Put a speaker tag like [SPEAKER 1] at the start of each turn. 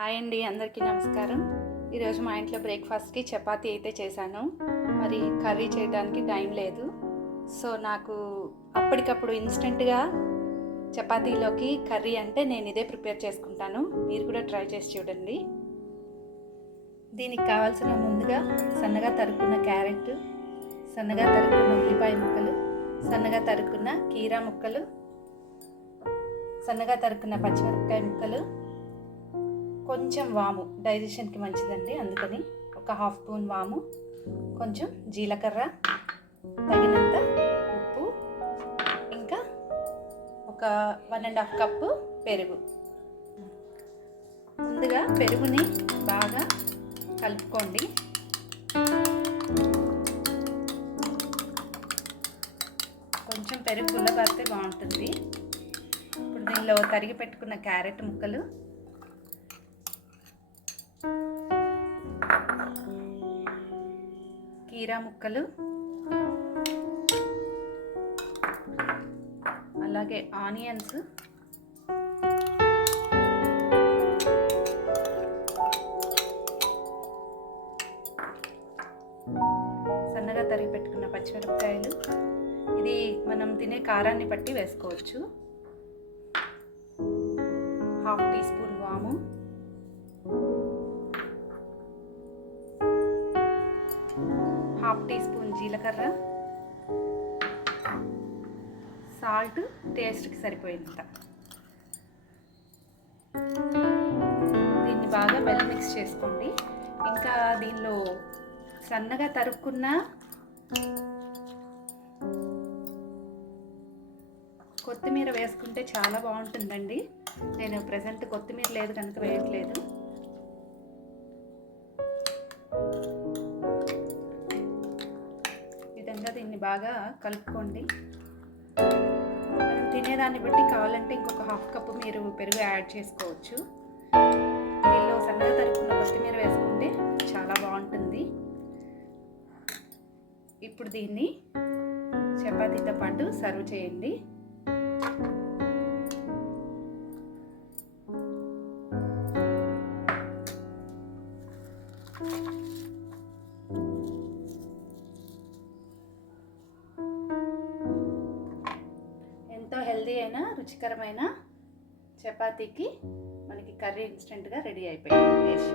[SPEAKER 1] Hi అండి అందరికీ నమస్కారం. ఈరోజు మా ఇంట్లో బ్రేక్ఫాస్ట్కి చపాతీ అయితే చేశాను. మరి కర్రీ చేయడానికి టైం లేదు. సో నాకు అప్పటికప్పుడు ఇన్స్టెంట్గా చపాతీలోకి కర్రీ అంటే నేను ఇదే ప్రిపేర్ చేసుకుంటాను. మీరు కూడా ట్రై చేసి చూడండి. దీనికి కావాల్సిన ముందుగా సన్నగా తరుక్కున్న క్యారెట్ సన్నగా తరుక్కున్న ఉల్లిపాయ ముక్కలు సన్నగా తరుక్కున్న కీరా ముక్కలు సన్నగా తరుక్కున్న పచ్చిమిరపకాయ ముక్కలు కొంచెం వాము. డైజెషన్కి మంచిదండి. అందుకని ఒక హాఫ్ స్పూన్ వాము కొంచెం జీలకర్ర తగినంత ఉప్పు ఇంకా ఒక వన్ అండ్ హాఫ్ కప్పు పెరుగు. ముందుగా పెరుగుని బాగా కలుపుకోండి. కొంచెం పెరుగు పుల్లబారితే బాగుంటుంది. ఇప్పుడు దీనిలో తరిగి పెట్టుకున్న క్యారెట్ ముక్కలు కీరా ముక్కలు. అలాగే ఆనియన్స్. సన్నగా తరిగి పెట్టుకున్న పచ్చిమిరపకాయలు. ఇది మనం తినే కారాన్ని బట్టి వేసుకోవచ్చు. హాఫ్ టీ స్పూన్ వాము. హాఫ్ టీ స్పూన్ జీలకర్ర. సాల్ట్ టేస్ట్కి సరిపోయినంత దీన్ని బాగా వెల్ మిక్స్ చేసుకోండి. ఇంకా దీనిలో సన్నగా తరుక్కున్న కొత్తిమీర వేసుకుంటే చాలా బాగుంటుందండి. నేను ప్రజెంట్ కొత్తిమీర లేదు కనుక వేయట్లేదు. విధంగా దీన్ని బాగా కలుపుకోండి. మనం తినేదాన్ని బట్టి కావాలంటే ఇంకొక హాఫ్ కప్పు మీరు పెరుగు యాడ్ చేసుకోవచ్చు. దీనిలో సన్నగా తరుక్కున్న కొత్తిమీర వేసుకుంటే చాలా బాగుంటుంది. ఇప్పుడు దీన్ని చపాతీతో పాటు సర్వ్ చేయండి. హెల్దీ అయిన రుచికరమైన చపాతీకి మనకి కర్రీ ఇన్స్టెంట్గా రెడీ అయిపోయింది. టేస్ట్